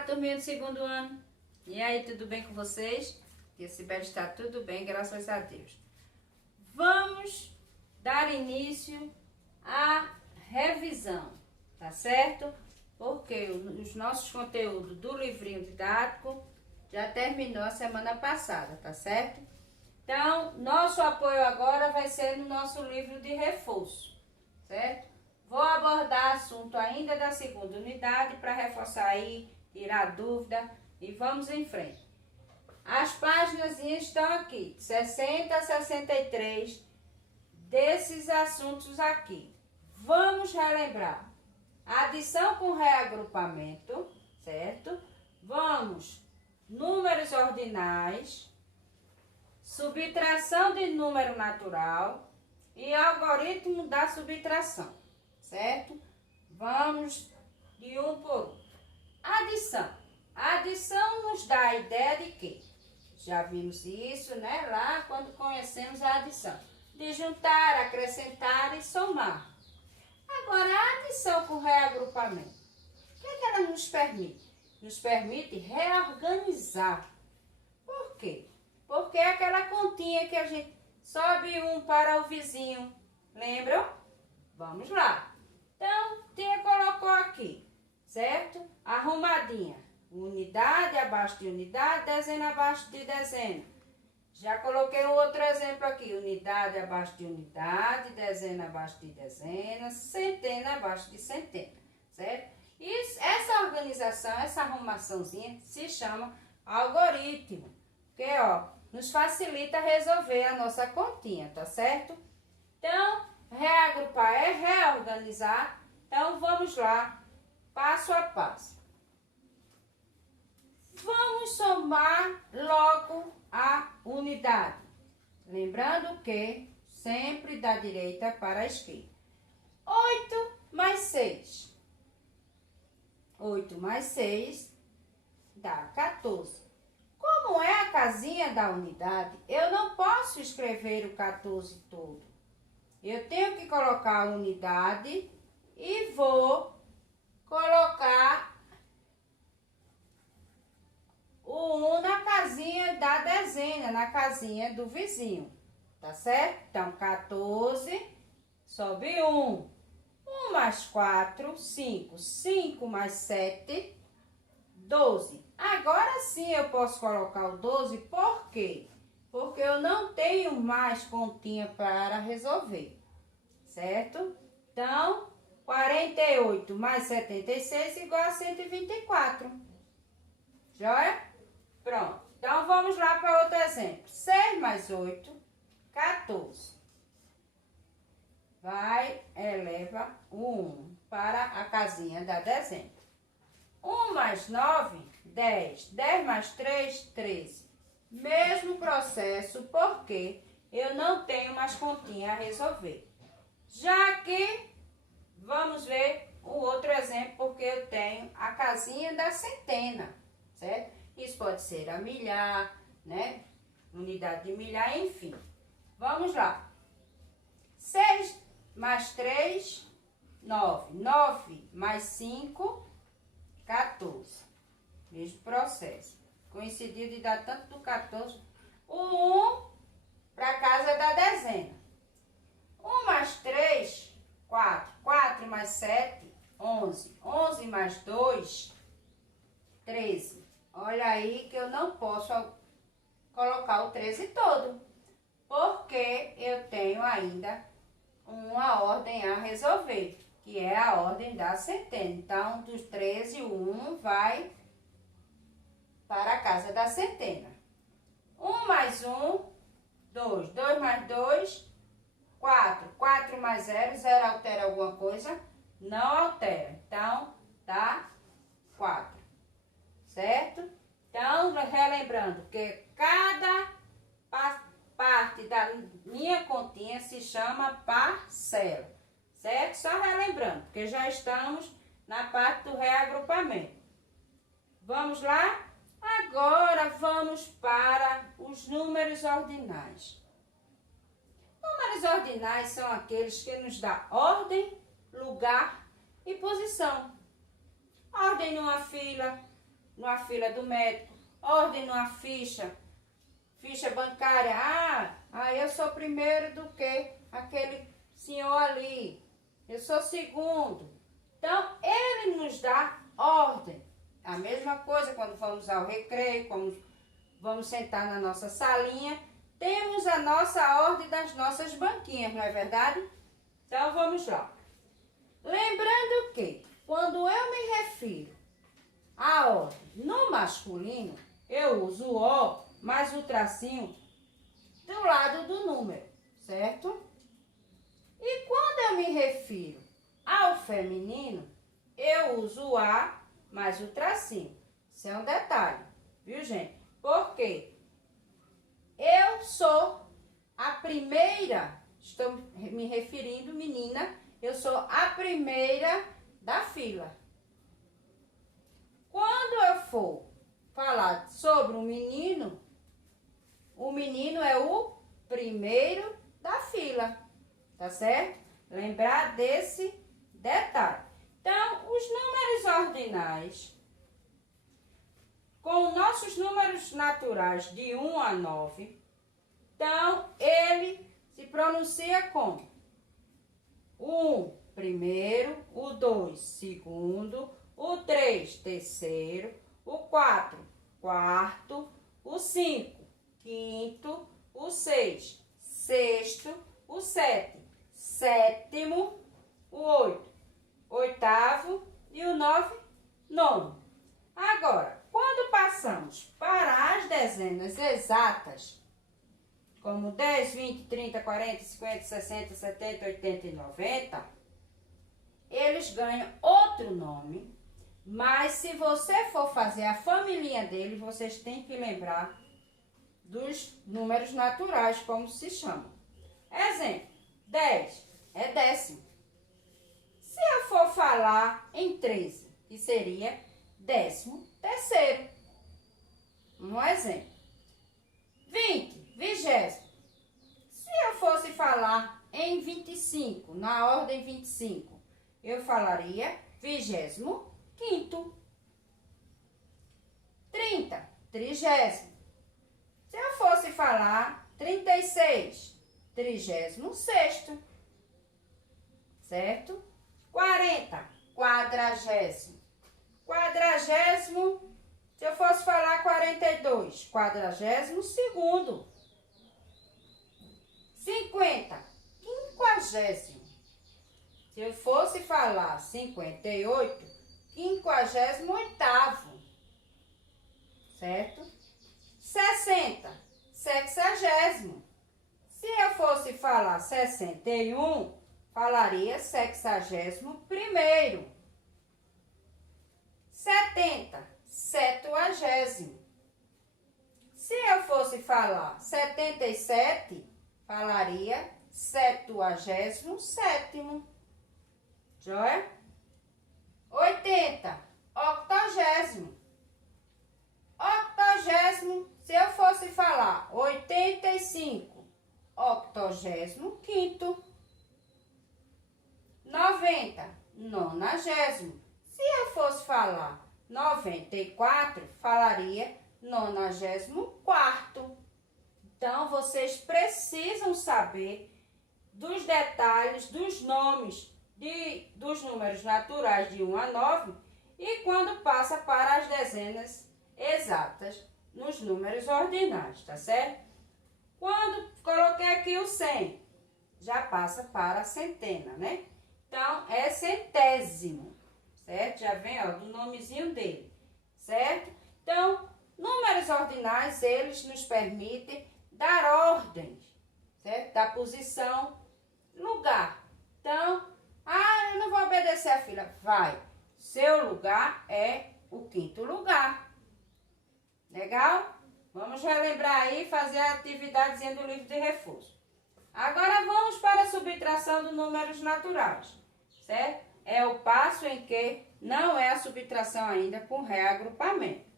Olá, turminha do segundo ano. E aí, tudo bem com vocês? Que esse belo está tudo bem, graças a Deus. Vamos dar início à revisão, tá certo? Porque os nossos conteúdos do livrinho didático já terminou a semana passada, tá certo? Então, nosso apoio agora vai ser no nosso livro de reforço, certo? Vou abordar assunto ainda da segunda unidade para reforçar aí, tirar dúvida e vamos em frente. As páginas estão aqui, 60 a 63 desses assuntos aqui. Vamos relembrar. Adição com reagrupamento, certo? Vamos, números ordinais, subtração de número natural e algoritmo da subtração, certo? Vamos de um por um. Adição. A adição nos dá a ideia de quê? Já vimos isso, né? Lá quando conhecemos a adição. De juntar, acrescentar e somar. Agora, a adição com reagrupamento. O que é que ela nos permite? Nos permite reorganizar. Por quê? Porque é aquela continha que a gente sobe um para o vizinho. Lembram? Vamos lá. Então, tia colocou aqui, certo? Arrumadinha. Unidade abaixo de unidade, dezena abaixo de dezena. Já coloquei um outro exemplo aqui. Unidade abaixo de unidade, dezena abaixo de dezena, centena abaixo de centena, certo? Isso, essa organização, essa arrumaçãozinha se chama algoritmo. Que, ó, nos facilita resolver a nossa continha, tá certo? Então, reagrupar é reorganizar. Então, vamos lá, passo a passo. Vamos somar logo a unidade. Lembrando que sempre da direita para a esquerda. 8 mais 6. 8 mais 6 dá 14. Como é a casinha da unidade, eu não posso escrever o 14 todo. Eu tenho que colocar a unidade e vou colocar o 1 na casinha da dezena, na casinha do vizinho, tá certo? Então, 14, sobe 1. 1 mais 4, 5. 5 mais 7, 12. Agora sim eu posso colocar o 12, por quê? Porque eu não tenho mais continha para resolver, certo? Então, 48 mais 76 igual a 124. Joia? Pronto. Então, vamos lá para outro exemplo. 6 mais 8, 14. Eleva o 1 para a casinha da dezena. 1 mais 9, 10. 10 mais 3, 13. Mesmo processo, porque eu não tenho mais continha a resolver. Já que, vamos ver o outro exemplo, porque eu tenho a casinha da centena, certo? Isso pode ser a milhar, né? Unidade de milhar, enfim. Vamos lá. 6 mais 3, 9. 9 mais 5, 14. Mesmo processo. Coincidiu de dar tanto do 14. O 1 para a casa da dezena. 1 mais 3, 4. 4 mais 7, 11. 11 mais 2, 13. Olha aí que eu não posso colocar o 13 todo, porque eu tenho ainda uma ordem a resolver, que é a ordem da centena. Então, dos 13, o 1 vai para a casa da centena. 1 mais 1, 2. 2 mais 2, 4. 4 mais 0, 0 altera alguma coisa? Não altera. Então, dá 4. Certo? Então, relembrando que cada parte da minha continha se chama parcela, certo? Só relembrando, porque já estamos na parte do reagrupamento. Vamos lá? Agora, vamos para os números ordinais. Números ordinais são aqueles que nos dão ordem, lugar e posição. Ordem numa fila, numa fila do médico, ordem numa ficha bancária. Eu sou primeiro do que aquele senhor ali. Eu sou segundo. Então, ele nos dá ordem. A mesma coisa quando vamos ao recreio, quando vamos sentar na nossa salinha, temos a nossa ordem das nossas banquinhas, não é verdade? Então, vamos lá. Lembrando que, quando eu me refiro à ordem no masculino, eu uso o O mais o tracinho do lado do número, certo? E quando eu me refiro ao feminino, eu uso o A mais o tracinho. Isso é um detalhe, viu, gente? Porque eu sou a primeira, estou me referindo, menina, eu sou a primeira da fila. Quando eu for falar sobre um menino, o menino é o primeiro da fila, tá certo? Lembrar desse detalhe. Então, os números ordinais, com nossos números naturais de 1 a 9, então, ele se pronuncia como o 1, primeiro, o 2, segundo, o 3, terceiro, o 4, quarto, o 5, quinto, o 6, sexto, o 7, sétimo, o 8, oitavo e o 9, nono. Agora, quando passamos para as dezenas exatas, como 10, 20, 30, 40, 50, 60, 70, 80 e 90, eles ganham outro nome, mas se você for fazer a família deles, vocês têm que lembrar dos números naturais, como se chamam. Exemplo, 10 é décimo. Se eu for falar em 13, que seria 13º. Um exemplo. 20, vigésimo. Se eu fosse falar em 25, na ordem 25, eu falaria 25º. 30, trigésimo. Se eu fosse falar 36, 36º. Certo? 40, quadragésimo. Quadragésimo, se eu fosse falar 42, 42º. 50, quinquagésimo. Se eu fosse falar 58, 58º. Certo? 60, sexagésimo. Se eu fosse falar 61, falaria 61º. 70, septuagésimo. Se eu fosse falar 77, falaria 77º. Joia? 80, octogésimo. Octogésimo, se eu fosse falar 85, 85º. 90, nonagésimo. Se eu fosse falar 94, falaria 94º. Então, vocês precisam saber dos detalhes, dos nomes dos números naturais de 1 a 9 e quando passa para as dezenas exatas nos números ordinais, tá certo? Quando coloquei aqui o 100, já passa para a centena, né? Então, é centésimo, certo? Já vem, ó, do nomezinho dele, certo? Então, números ordinais, eles nos permitem dar ordens, certo? Da posição, lugar. Então, eu não vou obedecer a fila. Vai. Seu lugar é o 5º lugar. Legal? Vamos relembrar aí, fazer a atividadezinha do livro de reforço. Agora, vamos para a subtração dos números naturais, certo? É o passo em que não é a subtração ainda com reagrupamento.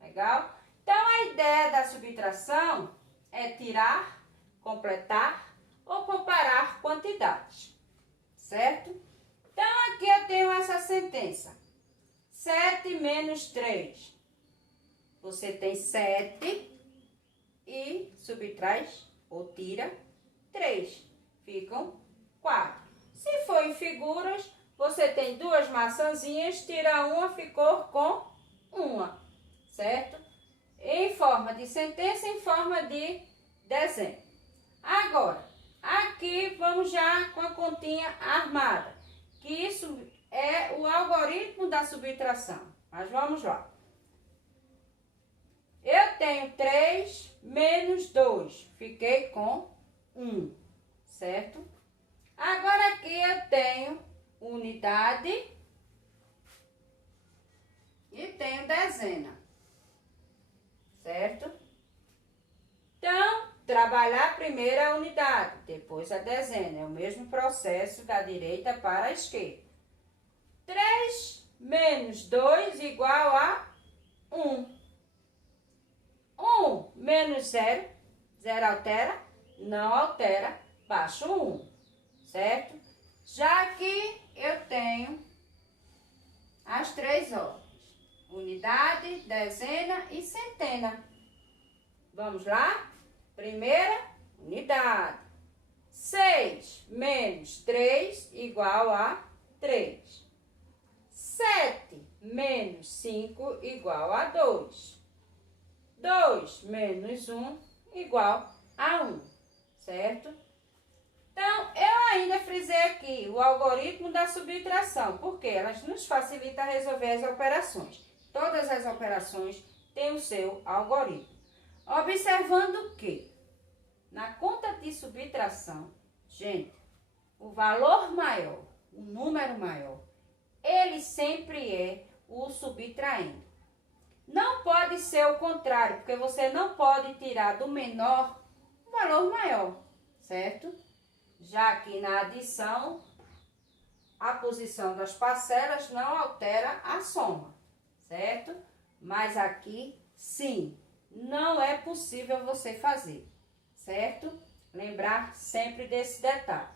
Legal? Então, a ideia da subtração é tirar, completar ou comparar quantidades, certo? Então, aqui eu tenho essa sentença. 7 menos 3 você tem 7 e subtrai ou tira 3. Ficam 4. Se for em figuras, você tem 2 maçãzinhas, tira uma, ficou com 1, certo? Em forma de sentença, em forma de desenho. Agora, aqui vamos já com a continha armada, que isso é o algoritmo da subtração. Mas vamos lá. Eu tenho 3 menos 2, fiquei com 1, certo? Agora aqui eu tenho unidade e tenho dezena, certo? Então, trabalhar primeiro a unidade, depois a dezena. É o mesmo processo da direita para a esquerda. 3 menos 2 igual a 1. 1 menos 0, 0 altera? Não altera, baixo 1, certo? Já aqui eu tenho as 3 ordens: unidade, dezena e centena. Vamos lá? Primeira, unidade. 6 menos 3 igual a 3. 7 menos 5 igual a 2. 2 menos 1 igual a 1, certo? Então, eu ainda frisei aqui o algoritmo da subtração, porque elas nos facilita resolver as operações. Todas as operações têm o seu algoritmo. Observando que, na conta de subtração, gente, o valor maior, o número maior, ele sempre é o subtraindo. Não pode ser o contrário, porque você não pode tirar do menor um valor maior, certo? Já que na adição, a posição das parcelas não altera a soma, certo? Mas aqui, sim, não é possível você fazer, certo? Lembrar sempre desse detalhe.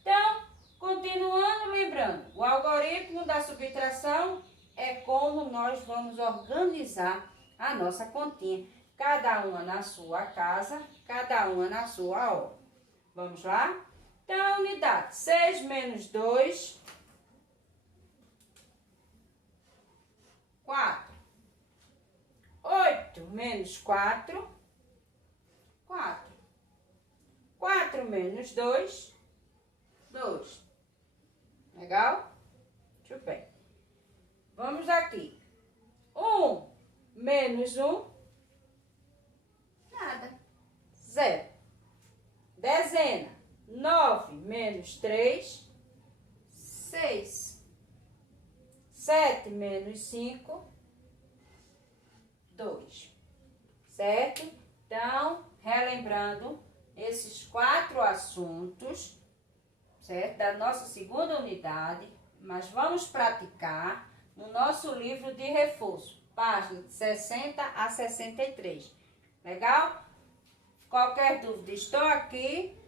Então, continuando lembrando, o algoritmo da subtração é como nós vamos organizar a nossa continha. Cada uma na sua casa, cada uma na sua hora. Vamos lá? Então, a unidade 6 menos 2, 4. 8 menos 4, 4. 4 menos 2, 2. Legal? Muito bem. Vamos aqui. 1 menos 1, nada. 0. Dezena. 9 menos 3, 6. 7 menos 5, 2. Certo? Então, relembrando esses 4 assuntos, certo? Da nossa segunda unidade, mas vamos praticar no nosso livro de reforço, página de 60 a 63. Legal? Qualquer dúvida, estou aqui.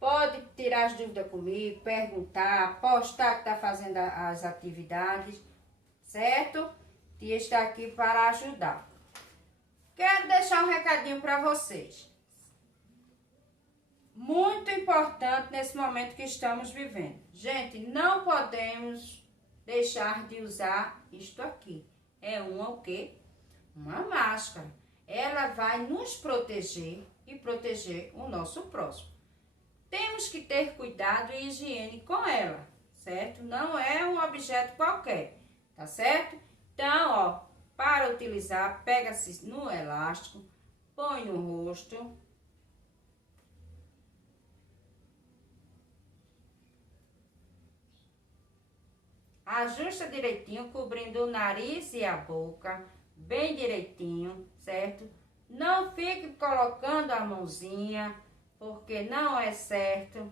Pode tirar as dúvidas comigo, perguntar, postar que está fazendo as atividades, certo? E está aqui para ajudar. Quero deixar um recadinho para vocês. Muito importante nesse momento que estamos vivendo. Gente, não podemos deixar de usar isto aqui. É o quê? Uma máscara. Ela vai nos proteger e proteger o nosso próximo. Temos que ter cuidado e higiene com ela, certo? Não é um objeto qualquer, tá certo? Então, ó, para utilizar, pega-se no elástico, põe no rosto. Ajusta direitinho, cobrindo o nariz e a boca, bem direitinho, certo? Não fique colocando a mãozinha, porque não é certo.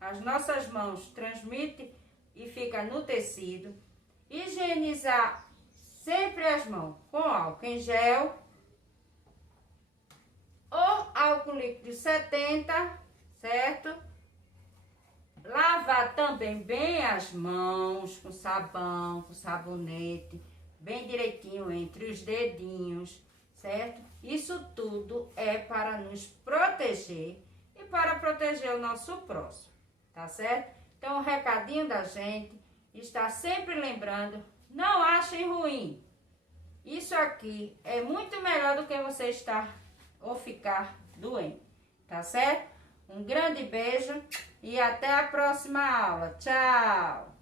As nossas mãos transmitem e fica no tecido. Higienizar sempre as mãos com álcool em gel ou álcool líquido 70, certo? Lavar também bem as mãos com sabão, com sabonete, bem direitinho entre os dedinhos, certo? Isso tudo é para nos proteger e para proteger o nosso próximo, tá certo? Então, o recadinho da gente está sempre lembrando, não achem ruim. Isso aqui é muito melhor do que você estar ou ficar doente, tá certo? Um grande beijo e até a próxima aula. Tchau!